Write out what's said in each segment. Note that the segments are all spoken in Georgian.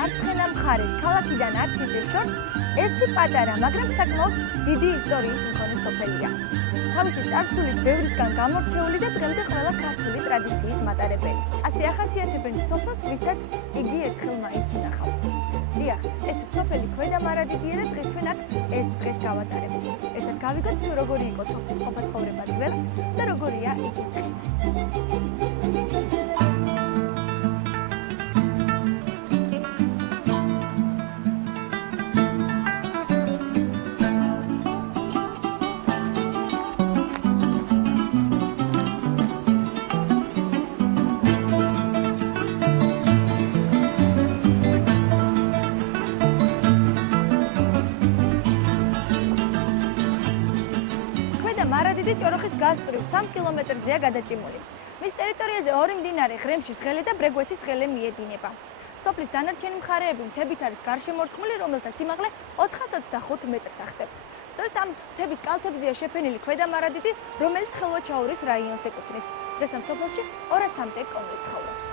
მარცხენა მხარეს ქალაქიდან არცისის შორს ერთი პატარა, მაგრამ საკმაოდ დიდი ისტორიის მქონე სოფელია. თავისი წარსულით ბევრისგან გამორჩეული და დღემდე ყველა ქართული ტრადიციის მატარებელი. ასე ახასიათებენ სოფელს, ვისაც იგი ერთხელ მაინც უნახავს. დიახ, ეს სოფელი ქვედა მარადიდია და დღეს ჩვენ აქ ერთ დღეს გავატარებთ. ერთად გავიგოთ თუ როგორი იყო სოფლის ყოფა-ცხოვრება ძველად და როგორია იგი დღეს. მარადიდი ჭოროხის გასწვრივ 3 კილომეტრზეა გადაჭიმული. მის ტერიტორიაზე ორი მდინარე ღრემშის ღელე და ბრეგვეთის ღელე მიედინება. სოფლის დანარჩენი მხარეები მთებით არის გარშემორტყმული, რომელთა სიმაღლე 425 მეტრს აღწევს. სწორედ ამ მთების კალთებზეა შეფენილი ქვედა მარადიდი, რომელიც ხელვაჩაურის რაიონს ეკუთვნის. დღეს ამ სოფელში 200-მდე კონვი ცხოვრობს.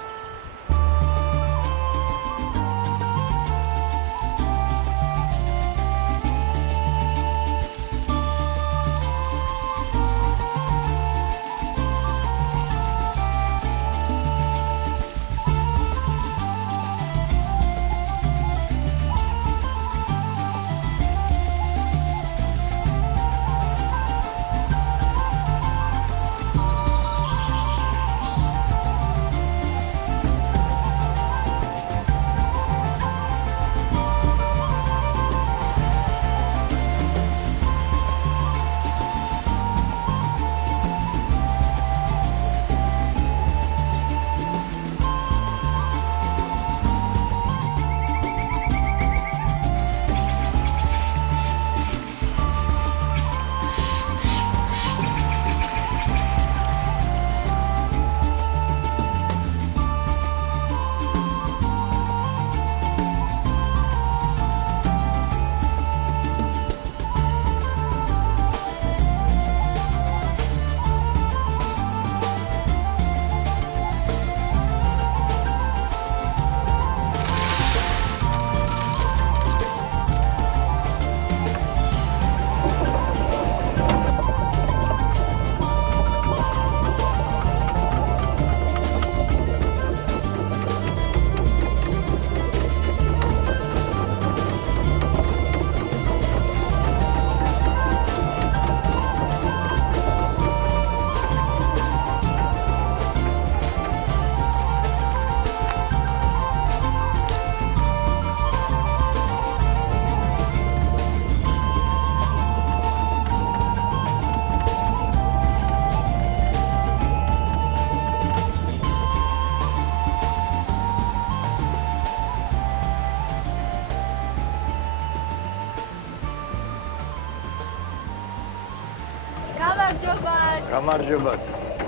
გამარჯობა.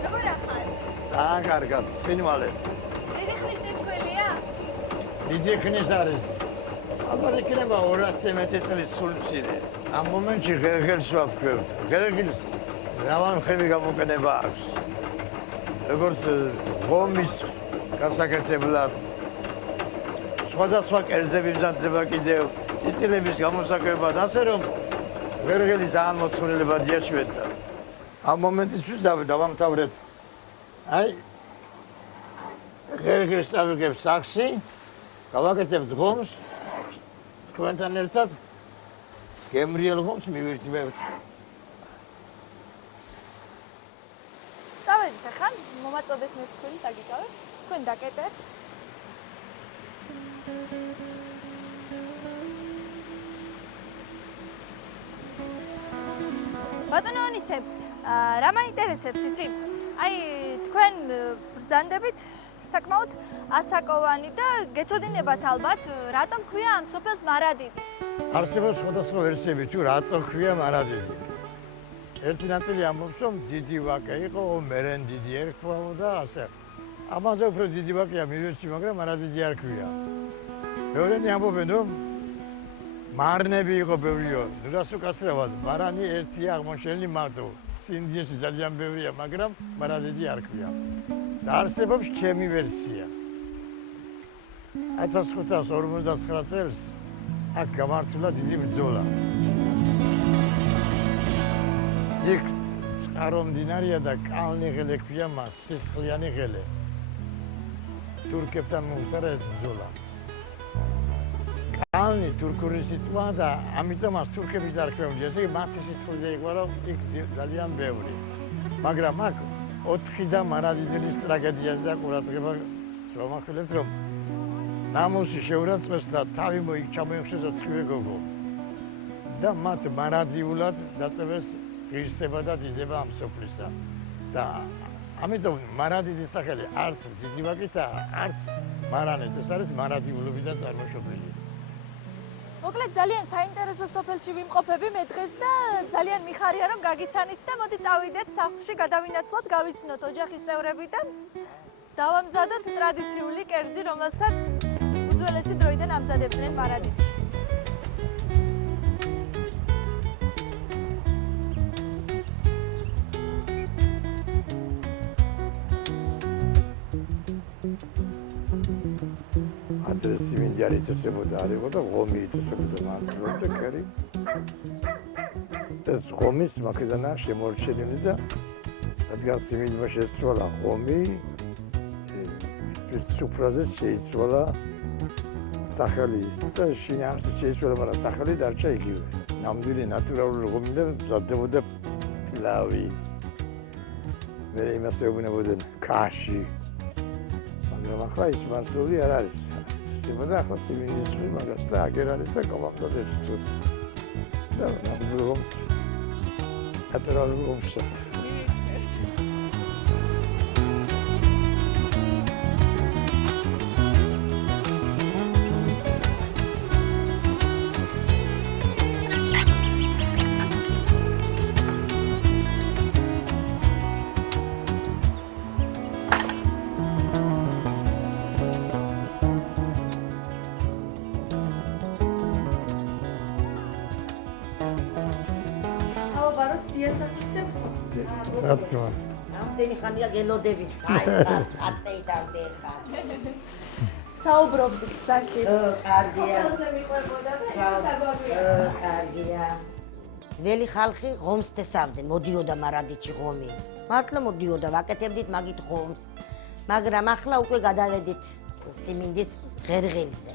როგორ ახარ? ძალიან კარგად, წინვალე. დიდი ხნის წესხელია? დიდი ხნის არის. ალბათ იქნება 200 მეტი წლის სულ მცირე. ამ მომენტში ღერღელს ვაფქვევთ. ღერღილს მრავალმხრივი გამოყენება აქვს. როგორც ღომის გასაკეთებლად, სხვადასხვა კერძები მზადდება კიდევ, წიწილების გამოსაკვებად, ასე რომ ღერღელი ძალიან მოთხოვნილებადია ჩვენთან. ამ მომენტისთვის დავამთავრეთ. აი ღერღელს წავიღებ საქსი, გავაკეთებთ ღომს, თქვენთან ერთად გემრიელ ღომს მივირთმევთ. წავედით ახლა, მომაწოდეთ მე თქვენი დაგიკავეთ, თქვენ დაკეტეთ. ბატონო ანისე, რა მაინტერესებს იცი? აი, თქვენ ბრძანდებით საკმაოდ ასაკოვანი და გეცოდინებათ ალბათ, რატომ ქვია ამ სოფელს მარადიდი? არსებობს სხვადასხვა ვერსიები, თუ რატომ ქვია მარადიდი. ერთი ნაწილი ამბობს, რომ დიდი ვაკე იყო, მერენ დიდი ერქვა და ასე. ამაზე უფრო დიდი ვაკეა მირვეთში, მაგრამ მარადიდი არ ქვია. ბევრენი ამბობენ, რომ მარნები იყო ბევრიო. რას უკაცრავად, მარანი ერთი აღმოჩენილი მარტო. სინდიაში ძალიან ბევრია, მაგრამ მარადედი არ ქვია. და არსებობს ჩემი ვერსია. 1559 წელს აქ გამართულა დიდი ბრძოლა. იქ წყარო მდინარეა და კალნი ღელე ქვია მას, სისხლიანი ღელე. თურქებთან მოუწარა ეს ბრძოლა. კალნი თურქული სიტყვაა და ამიტომ მას თურქები დარქმევდნენ. ესე იგი მათი სისხლი იყო, რომ იქ ძალიან ბევრი. მაგრამ აქ 4-დან მარადიძის ტრაგედიაზე და ყურადღება შევამახვილებთ, რომ ნამოსი შეურაცხეს და თავი ჩამოიხსეს 4-ვე გოგო. და მათ მარადიულად დაწევეს ღირსება და დიდება ამ სოფლისა. და ამიტომ მარადიძის სახელი არც დიდი ვაკითა, არც მარანეთ, ეს არის მარადიულობიდან წარმოშობილი. მოკლედ ძალიან საინტერესო სოფელში ვიმყოფები მე დღეს და ძალიან მიხარია რომ გაგიცანით და მოდი წავიდეთ სახლში გადავინაცვლოთ, გავიცნოთ ოჯახის წევრებიდან. დავამზადოთ ტრადიციული კერძი, რომელსაც უძველესი დროიდან ამზადებდნენ მარადიში. ადრე სიმინდი არ ითესებოდა, არ იყო და ღომი ითესებოდა მასწავლებლად და კერი. ეს ღომის მაქედანაა შემორჩენილი და რადგან სიმინდმა შესწვალა ღომი, სუფრაზე შეიცვალა სახელი და შინაარსი შეიცვალა, მაგრამ სახელი დარჩა იგივე. ნამდვილი ნატურალური ღომი და მზადდებოდა პილავი. მე იმას ეუბნებოდნენ კაში. მაგრამ ახლა ის მასწავლი არ არის. სიმოდა ახლა სიმინდის მაგას და აგერ არის და კომანდადებს თუს. და ნამდვილად ნატურალური ღომი. რა თქმა უნდა. რამდენი ხანია გელოდებით საერთოდ აწეიდამდე ხარ. საუბრობთ გზაში. კარგია. მიყვებოდა და დაგვაგვია. კარგია. ძველი ხალხი ღომს თესავდნენ, მოდიოდა მარადიჩი ღომი. მართლა მოდიოდა, ვაკეთებდით მაგით ღომს. მაგრამ ახლა უკვე გადავედით სიმინდის ღერღილზე.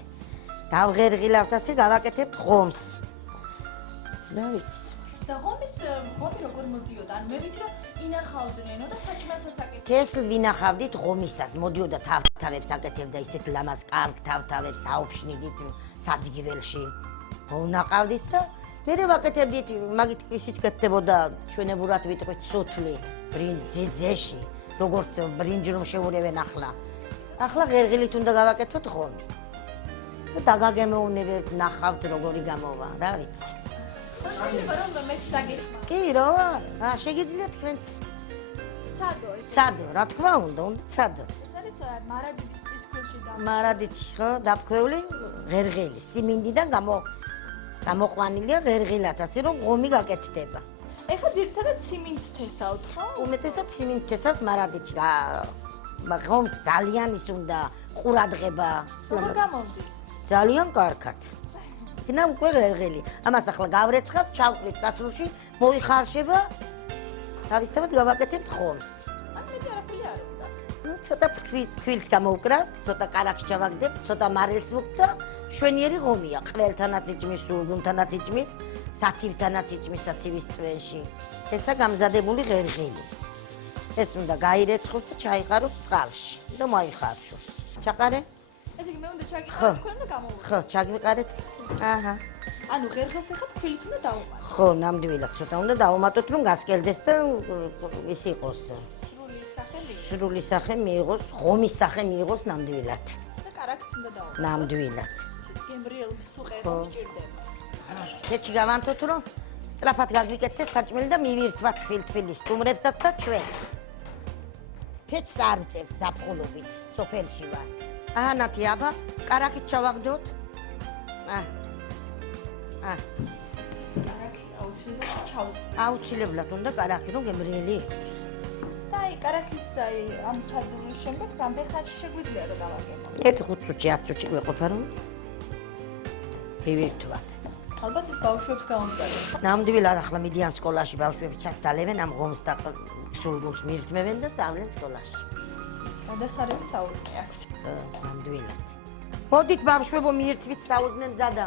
დავღერღილავთ ასე გავაკეთებთ ღომს. რა ვიცი. და ღომი როგორ მოდიოდა? ან მე ვიცი რომ ინახავდნენო და საჭმელსაც აკეთებდნენ. თესლ ვინახავდით ღომისას, მოდიოდა თავთავებს აკეთებდა ისეთ ლამაზ კარგ თავთავებს დაუფშნიდით საძგიველში. ვუნაყავდით და მერე ვაკეთებდით, მაგით ისიც კეთდებოდა ჩვენებურად ვიტყვით სუთლი, ბრინჯი, როგორც ბრინჯი რომ შეურევენ ახლა. ახლა ღერღილით უნდა გავაკეთოთ ღომი. და დაგაგემოვნებთ, ნახავთ როგორი გამოვა, რა ვიცი. შეიძლება რომ მეც დაგიხმარ. კი რა, შეგიძლიათ თქვენც. ცადო, რა თქმა უნდა, ცადო. ეს არის მარადიჩის წისქვილში და მარადიჩი, ხო, დაფქვეული ღერღილი, სიმინდიდან გამოყვანილია ღერღილად, ასე რომ ღომი გაკეთდება. ეხლა ძირითადად სიმინდს თესავთ, ხო? უმეტესად სიმინდს თესავთ მარადიჩი. ღომს ძალიან ის უნდა ყურადღება. როგორ გამომდის? ძალიან კარგად. იქნა უკვე ღერღილი. ამას ახლა გავრეცხავთ, ჩავკვლით კასრულში, მოიხარშება. თავისთავად გავაკეთებთ ღომს. ან მეტი არაფერი არ უნდა. ცოტა ფქვილს გამოვკრათ, ცოტა კარაქს ჩავაგდებთ, ცოტა მარილს ვუხთ და შვენიერი ღომია. ყველთანაც იჭმის, სულგუნთანაც იჭმის, საცივთანაც იჭმის საცივის წვენში. ესა გამზადებული ღერღილი. ეს უნდა გაირეცხოს და ჩაიყაროს წყალში და მოიხარშოს. ჩაყარე? ესე იგი მე უნდა ჩაგიყაროთ თქვენ და გამოვიდეთ. ხო, ჩაგვიყარეთ. აჰა. ანუ ღერღელს ახლა ფქვილიც უნდა დავუმატოთ. ხო, ნამდვილად ცოტა უნდა დავუმატოთ, რომ გასკელდეს და ის იყოს. სრული სახე მიიღოს, ღომის სახე მიიღოს ნამდვილად. და კარაქიც უნდა დავუმატოთ. ნამდვილად. გემრიელ სუყერს ჭირდება. შეჭი გავანთოთ, რომ სწრაფად გაგვიკეთდეს საჭმელი და მივირთვათ თბილ-თბილის სტუმრებსაც და ჩვენს. ფეჭს არ ვწევთ ზაფხულობით, სოფელში ვართ. აჰა, ნათი აბა, კარაქით ჩავაგდოთ. აუცილებლად უნდა კარაქი რომ გემრიელი იყოს. და აი კარაქის ამ ჩაძვრის შემდეგ რამდენ ხანში შეგვიძლია რომ გავაგებო? 1-5 წუთში, 10 წუთში გვეყოფა რომ მივირთვათ. ალბათ ის ბავშვებს გაუმწარებს. ნამდვილად ახლა მიდიან სკოლაში ბავშვები ჩასტალებენ ამ ღომს და სულგუნს მირთმევენ და წავლენ სკოლაში. გადასარევი საუზმე აქვს. ნამდვილად. მოდით ბავშვებო მიირთვით საუზმე მზადა.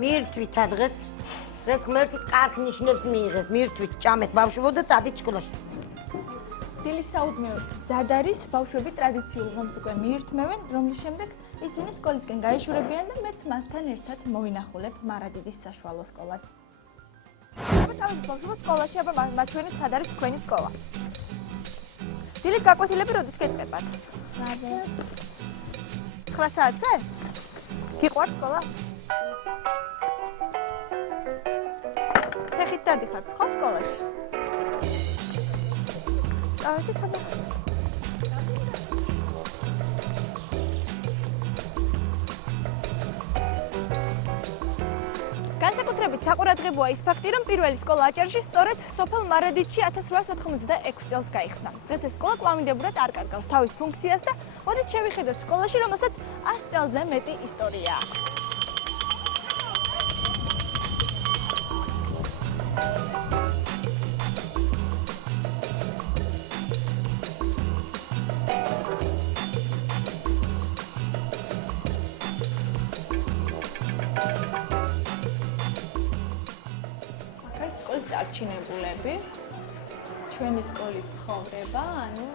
მიირთვით დღეს. დღეს ღმერთით კარგ ნიშნებს მიიღეთ. მიირთვით ჭამეთ ბავშვებო და წადით სკოლაში. დილის საუზმე მზად არის, ბავშვები ტრადიციულ ღომს უკვე მიირთმევენ, რომლის შემდეგ ისინი სკოლისკენ გაეშურებიან და მეც მათთან ერთად მოვინახულებ მარადიდის საშუალო სკოლას. წავედით ბავშვებო სკოლაში, აბა მაჩვენეთ სად არის თქვენი სკოლა. დილით გაკვეთილები როდის გეწყებათ? 9 საათზე? გიყვართ სკოლა? ფეხით დადიხართ ხო სკოლაში? წავედით აბა. განსაკუთრებით საყურადღებოა ის ფაქტი, რომ პირველი სკოლა აჭარში სწორედ სოფელ მარადიდში 1896 წელს გაიხსნა. დღეს ეს სკოლა კვლავინდებურად არ კარგავს თავის ფუნქციას და მოდით შევიხედოთ სკოლაში, რომელსაც 100 წელზე მეტი ისტორია აქვს. სკოლის წარჩინებულები, ჩვენი სკოლის ცხოვრება, ანუ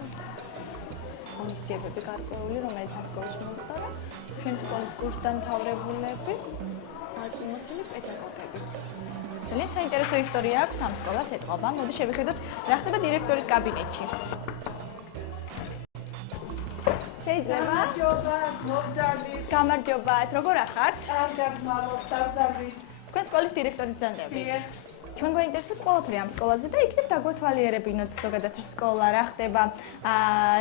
ღონისძიებები გარკვეული, რომელიც ამ სკოლაში მოხდა, ჩვენი სკოლის კურსდამთავრებულები, ნაწილმოსილი პედაგოგები. ძალიან საინტერესო ისტორია აქვს ამ სკოლას ეტყობა. მოდი შევიხედოთ, რა ხდება დირექტორის კაბინეტში. შეიძლება? გამარჯობათ, როგორ ახართ? კარგად, მადლობთ, საგზავნით. თქვენ სკოლის დირექტორი ბრძანდები. ჩვენ გვაინტერესებს ყველაფერი ამ სკოლაზე და იქნებ დაგვეთვალიერებინოთ ზოგადად სკოლა რა ხდება,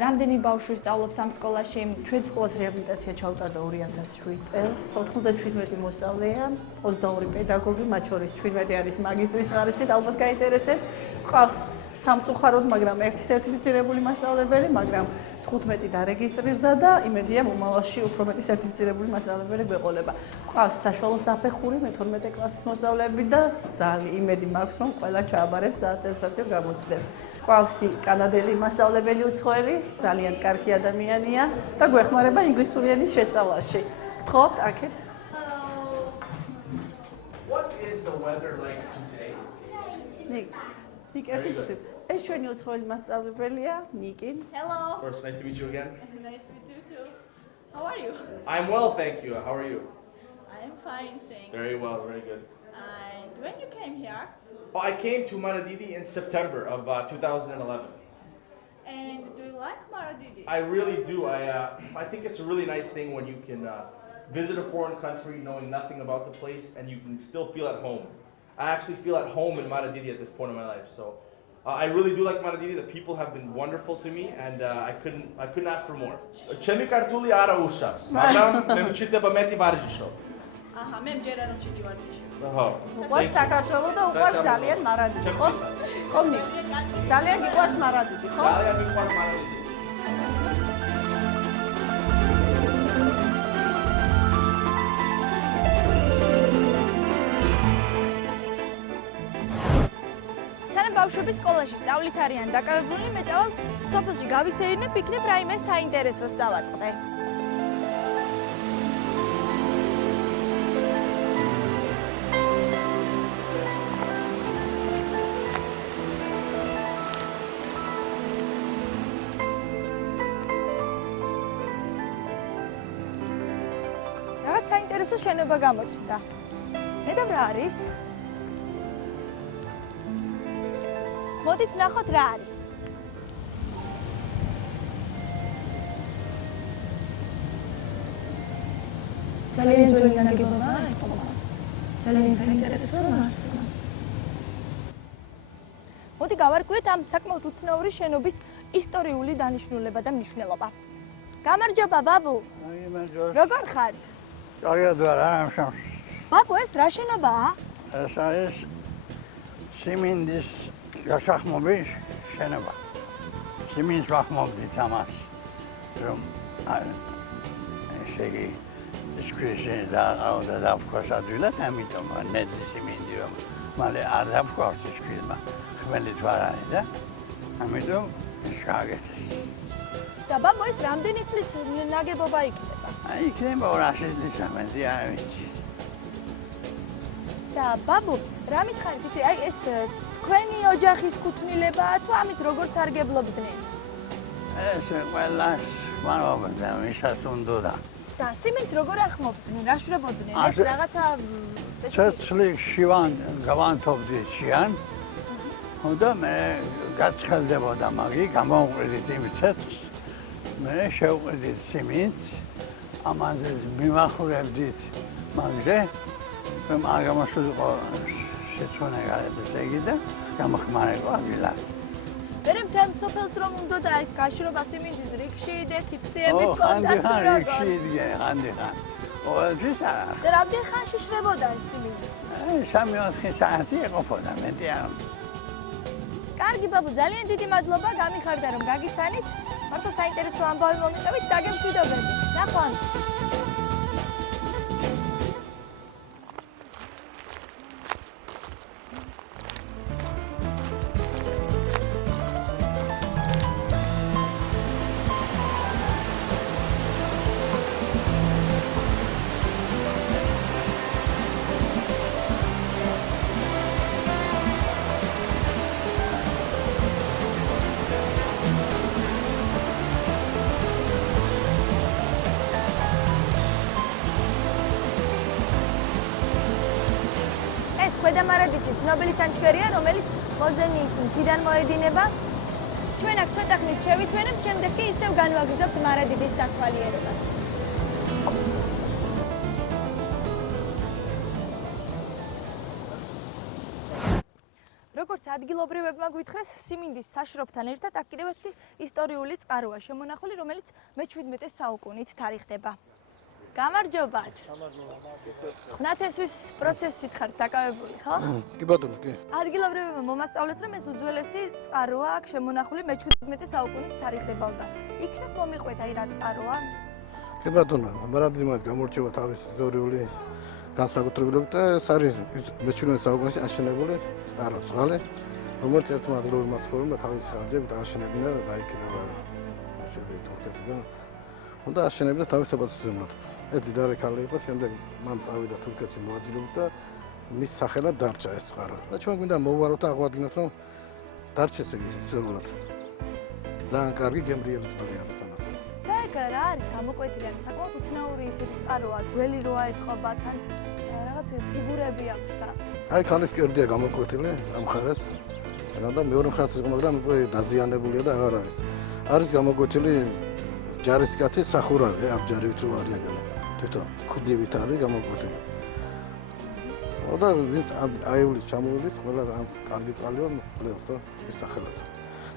რამდენი ბავშვი სწავლობს ამ სკოლაში. ჩვენ სკოლას რეაბილიტაცია ჩავტარდა 2007 წელს. 97 მოსწავლეა, 22 პედაგოგი, მათ შორის 17 არის მაგისტრის ხარისხით, ალბათ გაინტერესებთ. ყავს სამწუხაროდ, მაგრამ ერთი სერტიფიცირებული მასწავლებელი, მაგრამ 15 დარეგისტრირდა და იმედია მომავალში უფრო მეტი სერტიფიცირებული მასწავლებელი გვეყოლება. ყავს საშუალო საფეხური მე-12 კლასის მოსწავლეები და ძალიან იმედი მაქვს, რომ ყველა ჩააბარებს საათელსაცილ გამოცდებს. ყავს კანადელი მასწავლებელი უცხოელი, ძალიან კარგი ადამიანია და გვეხმარება ინგლისური ენის შესწავლაში. გთხოვთ, აქეთ. What is the weather like today? ეს ჩვენი უცხოელი მასწავლებელია, ნიკი. Hello. Of course, nice to meet you again. Nice to meet you too. How are you? I'm well, thank you. How are you? I'm fine, thanks. Very well, very good. And when you came here, Well, I came to Maradidi in September of 2011. and do you like Maradidi? I really do. I think it's a really nice thing when you can visit a foreign country knowing nothing about the place and you can still feel at home. I actually feel at home in Maradidi at this point in my life. So I really do like Maradidi. The people have been wonderful to me, and I couldn't ask for more. Chemi kartuli ara ushas. Madam, memchiteba meti varjisho. Aha, მე მჯერა რომ ჩიტი ვარჯიში. Aha. უყვარს საქართველო და უყვარს ძალიან მარადიდი, ხო? ხო, ძალიან გიყვარს მარადიდი, ხო? Ძალიან მიყვარს Maradidi. სანამ ბავშვები სკოლაში სწავლით არიან დაკავებული, მე წავალ სოფელში გავისეირნებ, იქნებ რაიმე საინტერესოს წავაწყდე. რაღაც საინტერესო შენობა გამოჩნდა. ნედამ რა არის? მოდით ნახოთ რა არის. ძალიან ძველი ნაგებობაა, ძალიან საინტერესოა მართლა. მოდი გავარკვიოთ ამ საკმაოდ უცნაური შენობის ისტორიული დანიშნულება და მნიშვნელობა. გამარჯობა, ბაბუ. აი, მადლობა. როგორ ხართ? კარგად ვარ, არა მშამს. ბაბუ, ეს რა შენობაა? ეს არის სიმინდის გასახმობის შენობა. სიმინდს ვახმობდით ამას, რომ ესე იგი დისკრესი და დავხოს ადვილად, ამიტომ ნედლი სიმინდი რომ მალე არ დავხოს დისკრესმა ხმელით ვარ არის და ამიტომ ეს გააკეთეს. და ბაბუ, ეს რამდენი წლის ნაგებობა იქნება? აი იქნება 200 წლის ამენდი არ ვიცი. და ბაბუ, რა მითხარით, იცი, აი ეს თქვენი ოჯახის კუთვნილებაა თუ ამით როგორ სარგებლობდნენ? ეს ყველას ხმარობდნენ, ვისაც უნდოდა. და სიმინდს როგორ ახმობდნენ, რა შვრებოდნენ? ეს რაღაცა ცეცხლში გავანთობდით შიან, და მე გაცხელდებოდა მაგი, გამოვყრიდით იმ ცეცხლს, მე შევყრიდით სიმინდს, ამაზე მივახურებდით მაგზე, რომ არ გამოსულიყო სიცხონე გარეთ ესე იგი და გამოხმარება ადვილად. მერე მთელ სოფელს რომ უნდოდა გაშრობა სიმინდის რიგში, იდექით სიები კონტაქტი როგორ? რიგში იდგე, ხანდახან. ყოველთვის არა. და რამდენ ხანში შრებოდა ეს სიმინდი? 3-4 საათი ეყოფოდა, მეტი არა. კარგი ბაბუ, ძალიან დიდი მადლობა, გამიხარდა რომ გაგიცანით. მართლა საინტერესო ამბავი მომიყევით, დაგემშვიდობებით. ნახვამდის. ქვედა მარადისის ცნობილი ჩანჩქერია, რომელიც მოზენიის მთიდან მოედინება. ჩვენ აქ ცოტა ხნით შევიცვენებთ, შემდეგ კი ისევ განვაგრძობთ მარადისის დათვალიერებას. როგორც ადგილობრივებმა გვითხრეს, სიმინდის საშრობთან ერთად აქ კიდევ ერთი ისტორიული წყაროა შემონახული, რომელიც მე-17 საუკუნით თარიღდება. გამარჯობათ. ხნათესვის პროცესით ხართ დაკავებული, ხო? კი ბატონო, კი. ადგილობრივებმა მომასწავლეს, რომ ეს უძველესი წყაროა აქ შემონახული მე-17 საუკუნით თარიღდებოდა. იქნებ მომიყვეთ აი რა წყაროა? კი ბატონო, მარადიმას გამორჩევა თავის ისტორიული განსაკუთრებულობით და ეს არის მე-17 საუკუნეში აშენებული წყალი, რომელიც ერთმა ადგილობრივმა მაცხოვრებელმა თავის ხარჯებით აშენებინა და დაიქირავა მუშები თურქეთიდან. უნდა აშენებდა თავის საპატიმროდ. ეს ძიდარი ქალი იყო, შემდეგ მან წავიდა თურქეთში მოაჯილოთ და მის სახელად დარჩა ეს წყარო. და ჩვენ გვინდა მოვუარო და აღვადგინოთ, რომ დარჩეს ეს ისტორიულად. ძალიან კარგი გემრიელი წყარი არის ამას. და ეგ რა არის გამოკვეთილი, ანუ საკმაოდ უცნაური ისეთი წყაროა, ძველი როა ეთყობა, თან რაღაც ფიგურები აქვს და აი ქალის კერდია გამოკვეთილი ამ მხარეს. და მეორე მხარეს იყო, მაგრამ უკვე დაზიანებულია და აღარ არის. არის გამოკვეთილი ჯარისკაცის სახურავი, აბჯარით რო არიან. თვითონ ქუდივით არის გამოკვეთილი. და ვინც აივლის ჩამოვიდეს, ყველა ამ კარგი წყალიო მკლევს და ის სახელად.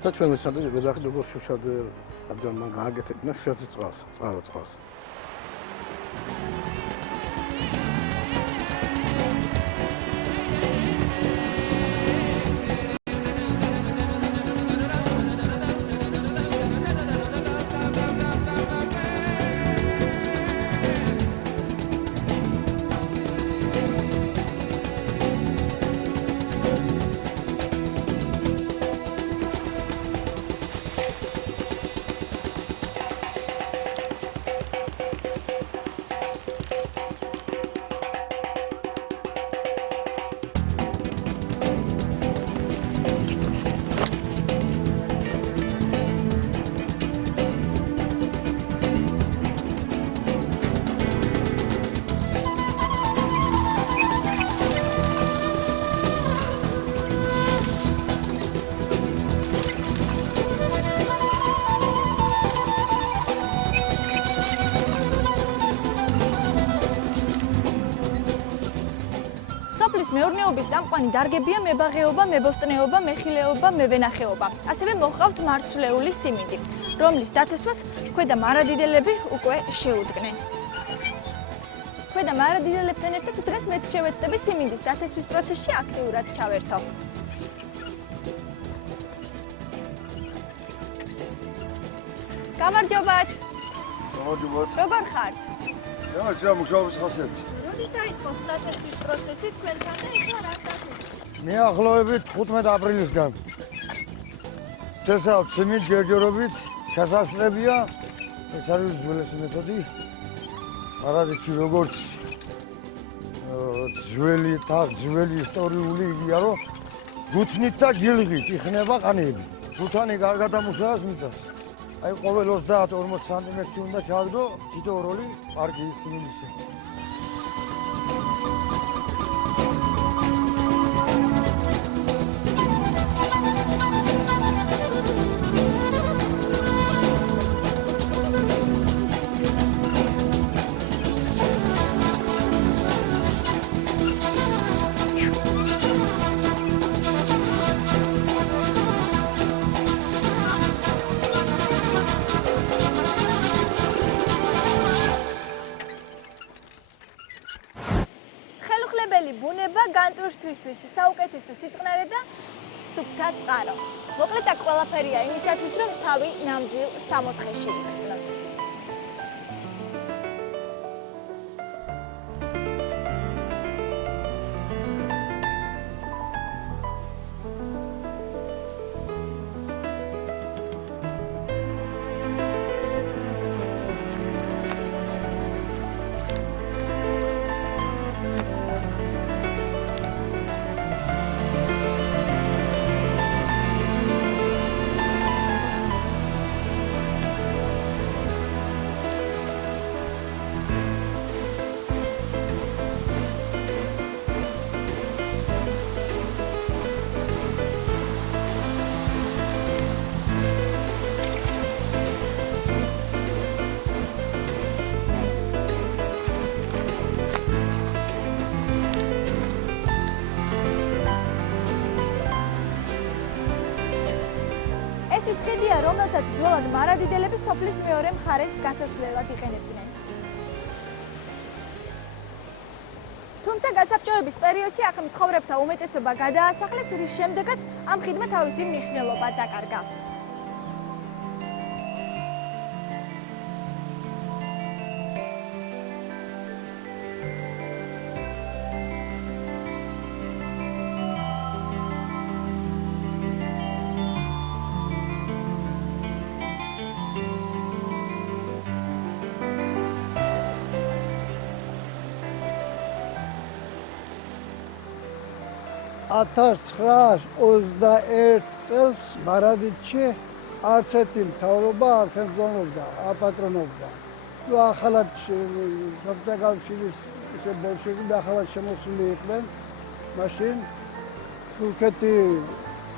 და ჩვენ ვისადი ვეძახი როგორ შუშად რადგან მან გააკეთებინა შუშაძის წყაროს. მეურნეობის წამყვანი დარგებია მებაღეობა, მებოსტნეობა, მეხილეობა, მევენახეობა. ასევე მოჰყავთ მარცვლეული სიმინდი, რომლის დათესვას ქვედა მარადიდელები უკვე შეუდგნენ. მეგობრებო და მარადიდელებთან ერთად დღეს მეც შევეცდები სიმინდის დათესვის პროცესში აქტიურად ჩავერთო. გამარჯობათ. გამარჯობათ. როგორ ხართ? რა მუშაობის ხასიათი. როდის დაიწყო დათესვის პროცესი თქვენთან და ეხლა რა გაკეთებთ? მეახლოებით 15 აპრილისგან. წესავთ სიმინდს ჯერჯერობით, შესაძლებელია. ეს არის უძველესი მეთოდი. მარადიდში როგორც ძველი ისტორიული იდეა, რომ გუთნით და გილღით იხნება ყანები. გუთანი კარგად ამუშავებს მიწას. აი ყოველ 30-40 სანტიმეტრში უნდა ჩაგდო თითო როლი კარგი სიმინდისა. ბუნება განტვირთვისთვის საუკეთესო სიწყნარე და სუფთა წყარო. მოკლედ აქ ყველაფერია იმისათვის, რომ თავი ნამდვილ სამოთხეში იგრძნოთ. ეს ის ხიდია, რომელსაც ძველად მარადიდელები სოფლის მეორე მხარეს გასასვლელად იყენებდნენ. თუმცა გასაბჭოების პერიოდში აქ მცხოვრებთა უმეტესობა გადაასახლეს, რის შემდეგაც ამ ხიდმა თავისი მნიშვნელობა დაკარგა. $1921 წელს მარადიდში არც ერთი მთავრობა არ ხელმძღვანელობდა, არ პატრონობდა. თუ ახალად საბჭოთა კავშირის ბოლშევიკები ახალად შემოსული იყვნენ, მაშინ თურქეთი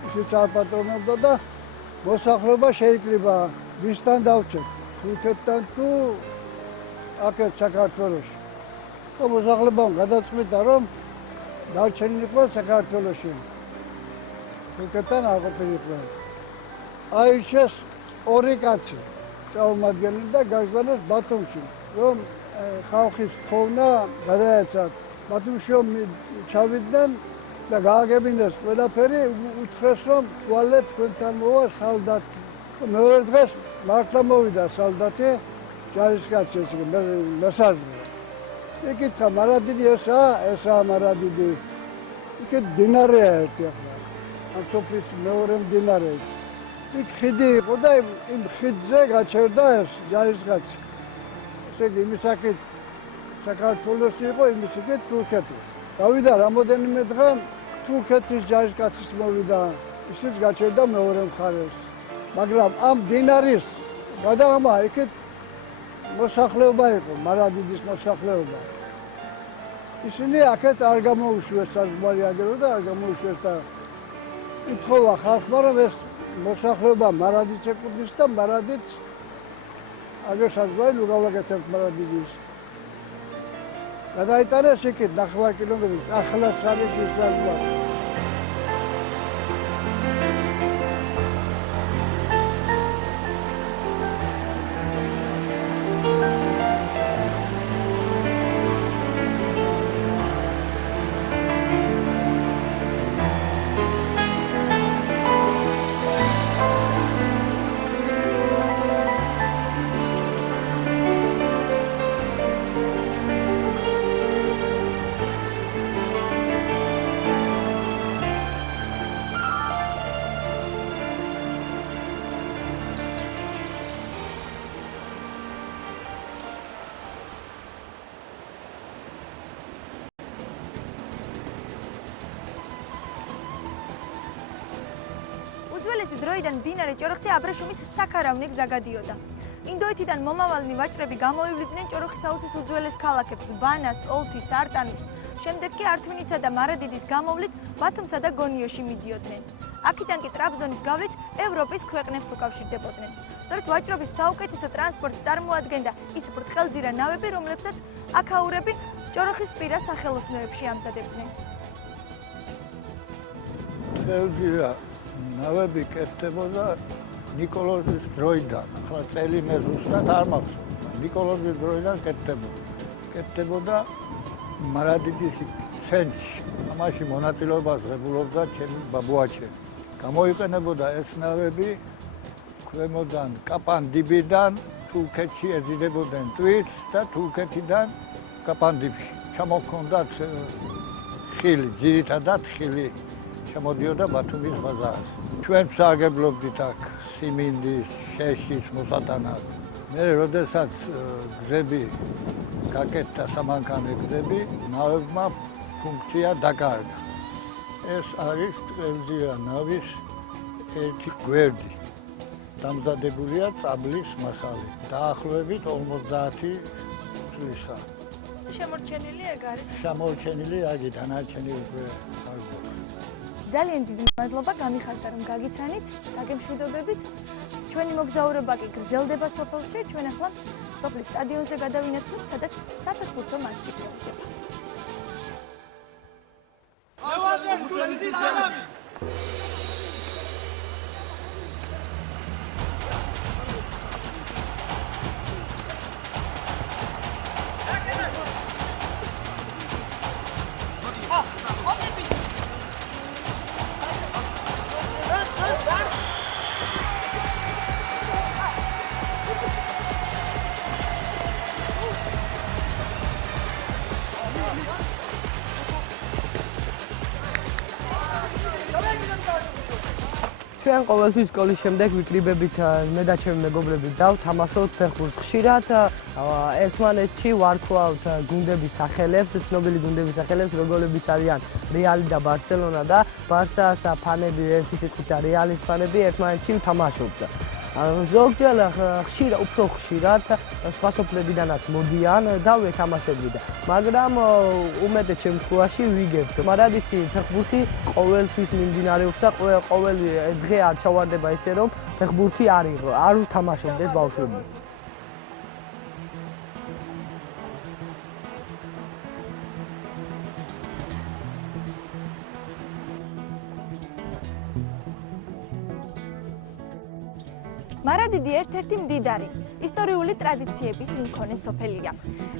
ისიც არ პატრონობდა და მოსახლეობა შეიკრიბა ვისთან დავჭერთ, თურქეთთან თუ აქეთ საქართველოში. და მოსახლეობამ გადაწყვიტა, რომ დარჩენილიყო საქართველოში. თურქეთთან არ ყოფილიყვნენ. აიშეს ორი კაცი წაუმადგენლი და გაგზავნეს ბათუმში, რომ ხალხის თხოვნა გადაეცათ. ბათუმში ჩავიდნენ და გააგებინეს ყველაფერი, უთხრეს, რომ თვალეთ თქვენთან მოვა სალდატი. მეორე დღეს მართლა მოვიდა სალდატი, ჯარისკაცი ეს მესაზღვრე. ეკითხა, მარადიდი ესაა მარადიდი. იქეთ დინარეა ერთი ახლა. ამ სოფლის მეორე მდინარე. იქ ხიდი იყო და იმ ხიდზე გაჩერდა ეს ჯარისკაცი. ესე იგი, იმის აქეთ საქართველოს იყო, იმის იქეთ თურქეთის. გავიდა რამოდენიმე დღე თურქეთის ჯარისკაცის მოვიდა, ისიც გაჩერდა მეორე მხარეს. მაგრამ ამ დინარის გადაღმა იქეთ მოსახლეობა იყო, მარადიდის მოსახლეობა. ისინი აქეთ არ გამოუშვეს საზღვარი აგერო და არ გამოუშვეს და ითხოვა ხალხმა, რომ ეს მოსახლეობა მარადიდს ეკუთვნის და მარადიდს აგერ საზღვარი ნუ გავაკეთებთ მარადიდის. გადაიტანეს იქით 9 კილომეტრს ახლაც არის ის საზღვარი. უძველესი დროიდან მდინარე ჭოროხზე აბრეშუმის საქარავნე გზა გადიოდა. ინდოეთიდან მომავალნი ვაჭრები გამოივლიდნენ ჭოროხის აუზის უძველეს ქალაქებს ბანას, ოლთის, არტანურს. შემდეგ კი ართვინისა და მარადიდის გამოვლით ბათუმსა და გონიოში მიდიოდნენ. აქედან კი ტრაბზონის გავლით ევროპის ქვეყნებს უკავშირდებოდნენ. სწორედ ვაჭრობის საუკეთესო ტრანსპორტს წარმოადგენდა ის ბრტყელძირა ნავები, რომლებსაც აქაურები ჭოროხის პირა სახელოსნოებში ამზადებდნენ. ბრტყელძირა ნავები კეთდებოდა ნიკოლოზის დროიდან. ახლა წელი მე ზუსტად არ მახსოვს. ნიკოლოზის დროიდან კეთდებოდა მარადიდის ცენტრში. ამაში მონაწილეობას ღებულობდა ჩემი ბაბუაჩემი. გამოიყენებოდა ეს ნავები ქვემოდან კაპანდიბიდან თურქეთში ეზიდებოდნენ ტვირთს და თურქეთიდან კაპანდიბში. ჩამოჰქონდათ ხილი, ძირითადად ხილი შემოდიოდა ბათუმის ბაზარზე. ჩვენ ვსარგებლობდით აქ სიმინდის, შეშის მოსატანად. მე როდესაც გზები გაკეთდა სამანქანო გზები, ნავებმა ფუნქცია დაკარგა. ეს არის ტრენზია ნავის ერთი გვერდი. დამზადებულია წაბლის მასალით. დაახლოებით 50 წლისა. შემორჩენილი ეგ არის. შემორჩენილი აგი დანარჩენი უკვე არ გვაქვს. ძალიან დიდი მადლობა გამიხარდა რომ გაგიცანით, გაგემშვიდობებით. ჩვენი მოგზაურობა კი გრძელდება სოფელში. ჩვენ ახლა სოფლის სტადიონზე გადავინაცვლებთ, სადაც საფეხბურთო მატჩი გრძელდება. ჩვენ ყოველთვის სკოლის შემდეგ ვიკრიბებით მე და ჩემი მეგობრები დავთამაშოთ ფეხბურთს ხშირად ერთმანეთში ვარქვავთ გუნდების სახელებს, ცნობილი გუნდების სახელებს, როგორებიც არიან რეალი და ბარსელონა და ბარსას ფანები ერთი სიტყვით და რეალის ფანები ერთმანეთში თამაშობთ. ზოგჯერ ხშირად, უფრო ხშირად სხვა სოფლებიდანაც მოდიან და ვეთამაშებდით. მაგრამ უმეტეს შემთხვევაში ვიგებთ. მარადისი ფეხბურთი ყოველთვის მიმდინარეობს და ყოველი დღე არ ჩავარდება ისე რომ ფეხბურთი არ ვთამაშობდეთ ბავშვები. მარადიდი ერთ-ერთი მდიდარი ისტორიული ტრადიციების მქონე სოფელია.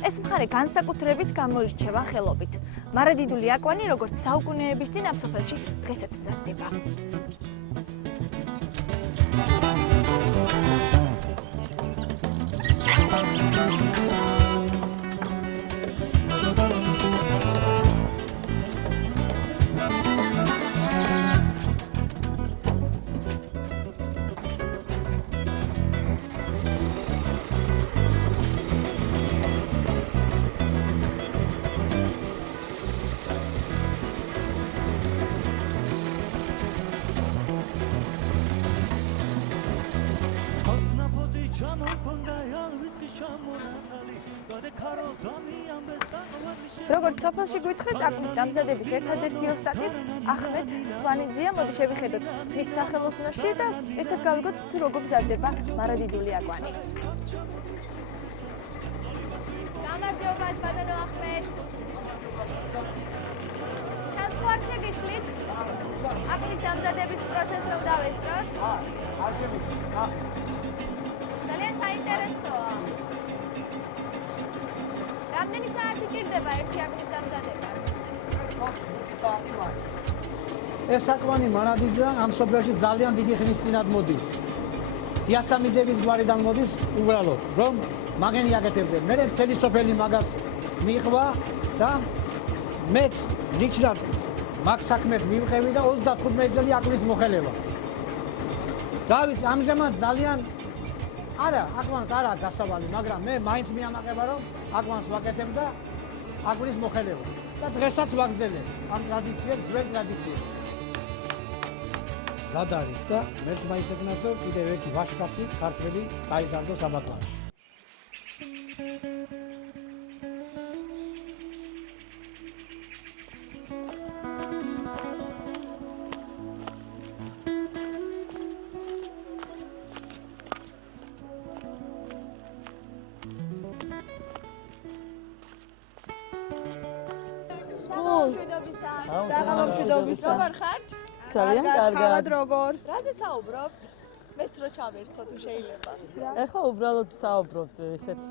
ეს მხარე განსაკუთრებით გამოირჩევა ხელობით. მარადიდული აკვანი, როგორც საუკუნეების წინ ამ სოფელში დღესაც მზადდება. როგორც სოფელში გვითხრეს, აკვის დამზადების ერთადერთი ოსტატი ახმედ სვანიძეა. მოდი შევიხედოთ მის სახელოსნოში და ერთად გავიგოთ თუ როგორ მზადდება მარადიდული აკვანი. გამარჯობა ბატონო ახმედ. ხელს ხარ შეგიშლით? აკვის დამზადების პროცესს რომ დავესწროთ? არ შემიძლია. ძალიან საინტერესოა. რამდენი საათი ჭირდება ერთი აკვის დამზადებას? ეს აკვანი მარადიდიდან ამ სოფელში ძალიან დიდი ხნის წინათ მოდის. დიასამიძების გვარიდან მოდის უბრალოდ, რომ მაგენი აკეთებდნენ. მე მთელი სოფელი მაგას მიიღვა და მეც ნიშნად მაგ საქმეს მივყევი და 35 წელი აკვის მოხელება. და ვიცი, ამჟამად ძალიან აკვანს არა გასავალი, მაგრამ მე მაინც მიამაყება რომ აკვანს ვაკეთებ და აკვის მოხელება. და დღესაც ვაგრძელებ ამ ტრადიციებს, ძველ ტრადიციებს. მზად არის და მერტმა ისეკნას რომ კიდევ ერთი ვაჟკაცი ქართველი დაიზარდოს აბატონში. როგორ ხართ? ძალიან კარგად. როგორ? რაზე საუბრობთ? მეც რო ჩავერთო თუ შეიძლება. ეხლა უბრალოდ ვსაუბრობთ ესეთ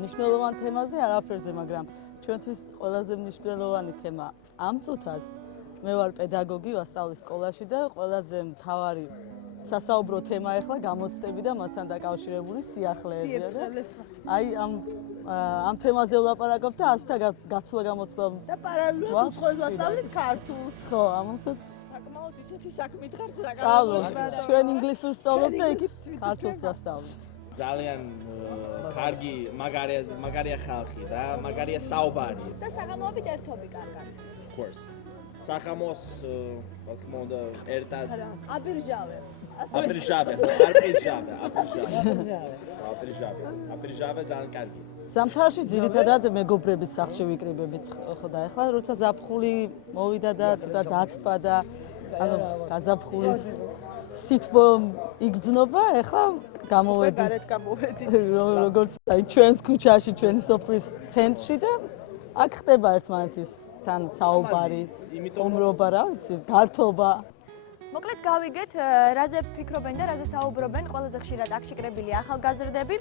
მნიშვნელოვან თემაზე, არაფერზე, მაგრამ ჩვენთვის ყველაზე მნიშვნელოვანი თემა ამ წუთას მე ვარ პედაგოგი, ვასწავლი სკოლაში და ყველაზე მთავარი სასაუბრო თემა ეხლა გამოცდები და მასთან დაკავშირებული სიახლეებია და აი ამ თემაზე ვლაპარაკობ და ასთა გაცვლა გამოცდა და პარალელურად უცხოებს ვასწავლით ქართულს. ხო, ამასაც საკმაოდ ისეთი საქმით ხართ და სწავლობ. ჩვენ ინგლისურს სწავლობ და იქით ქართულს ვასწავლობ. ძალიან კარგი მაგარია ხალხი და მაგარია საუბარი. და საღამოობით ერთობი კარგად. Of course. სახამოს რა თქმა უნდა ერთად აბირჟავე. აბირჟავე ძალიან კარგი. ზამთარში ძირითადად მეგობრების სახლში ვიკრიბებით ხო და ეხლა როცა ზაფხული მოვიდა და ცოტა დათბა და ანუ გაზაფხულის სითბო იგრძნობა, ეხლა გამოვედით. როგორც აი ჩვენს ქუჩაში, ჩვენი სოფლის ცენტრში და აქ ხდება ერთმანეთისთან საუბარი, ხომრობა, რა ვიცი, გართობა. მოკლედ გავიგეთ, რაზე ფიქრობენ და რაზე საუბრობენ ყველაზე ხშირად აქ შეკრებილი ახალგაზრდები.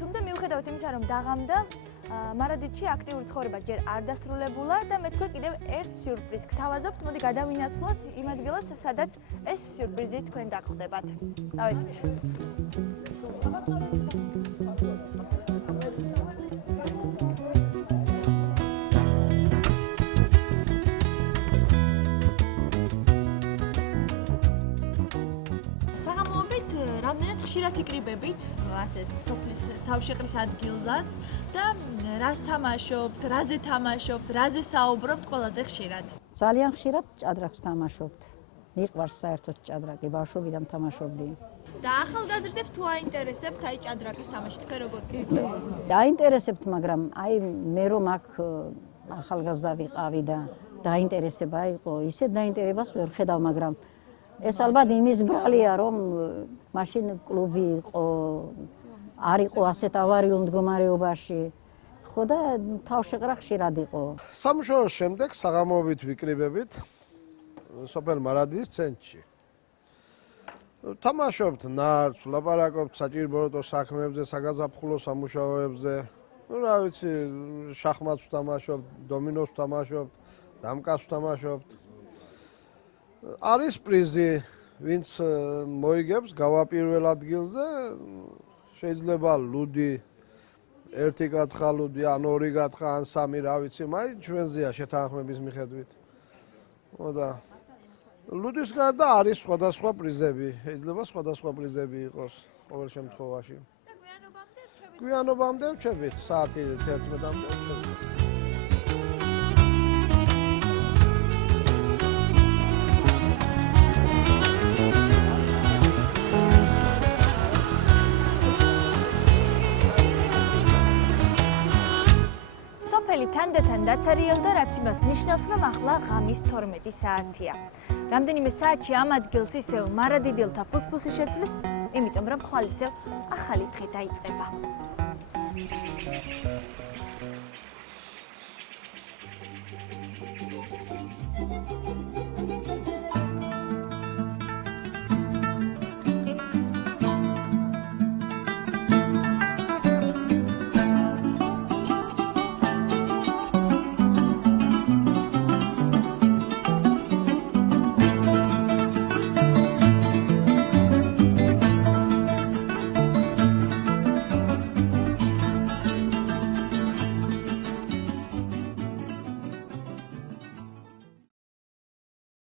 თუმცა მიუხედავად იმისა, რომ დაღამდა, მარადიდში აქტიური ცხოვრება ჯერ არ დასრულებულა და მე თქვენ კიდევ ერთ სიურპრიზს გთავაზობთ. მოდი გადავინაცვლოთ იმ ადგილას, სადაც ეს სიურპრიზი თქვენ დაგხვდებათ. დავეთით. რამდენად ხშირად იკრიბებით ასეთ სოფლის თავშეყრის ადგილას და რას თამაშობთ, რაზე თამაშობთ, რაზე საუბრობთ ყველაზე ხშირად? ძალიან ხშირად ჭადრაკს თამაშობთ. მიყვარს საერთოდ ჭადრაკი, ბავშვობიდან თამაშობდი. და ახალგაზრდებს თუ აინტერესებთ აი ჭადრაკის თამაში, თქვენ როგორ გიქნებით? აინტერესებთ, მაგრამ აი მე რომ აქ ახალგაზრდა ვიყავი და დაინტერესება იყო, ისეთ დაინტერესებას ვერ ხედავ, მაგრამ ეს ალბათ იმის ბრალია, რომ მაშინ კლუბი იყო, არ იყო ასეთ ავარიულ მდგომარეობაში. ხო და თავშეყრა ხშირად იყო. სამუშაოს შემდეგ საღამოობით ვიკრიბებით სოფელ მარადიის ცენტრში. თამაშობთ ნარდს, ვლაპარაკობთ საჭიროებო საქმეებზე, საგაზაფხულო სამუშაოებზე. რა ვიცი, შახმატს ვთამაშობთ, დომინოს ვთამაშობთ, დამკას ვთამაშობთ. არის პრიზი, ვინც მოიგებს გავაპირველ ადგილზე, შეიძლება ლუდი, ერთი გათხა ლუდი, ან ორი გათხა, ან სამი, რა ვიცი, მაი ჩვენზეა შეთანხმების მიხედვით. და ლუდის გარდა არის სხვადასხვა პრიზები, შეიძლება სხვადასხვა პრიზები იყოს ყოველ შემთხვევაში. და გვიანობამდე რჩებით? გვიანობამდე რჩებით, საათი 11-მდე რჩებით. სოფელი თანდათან დაცარიელდა, რაც იმას ნიშნავს, რომ ახლა ღამის 12 საათია. რამდენიმე საათში ამ ადგილს ისევ მარადიდელთა ფუსფუსი შეცვლის, იმიტომ რომ ხვალ ისევ ახალი დღე დაიწყება.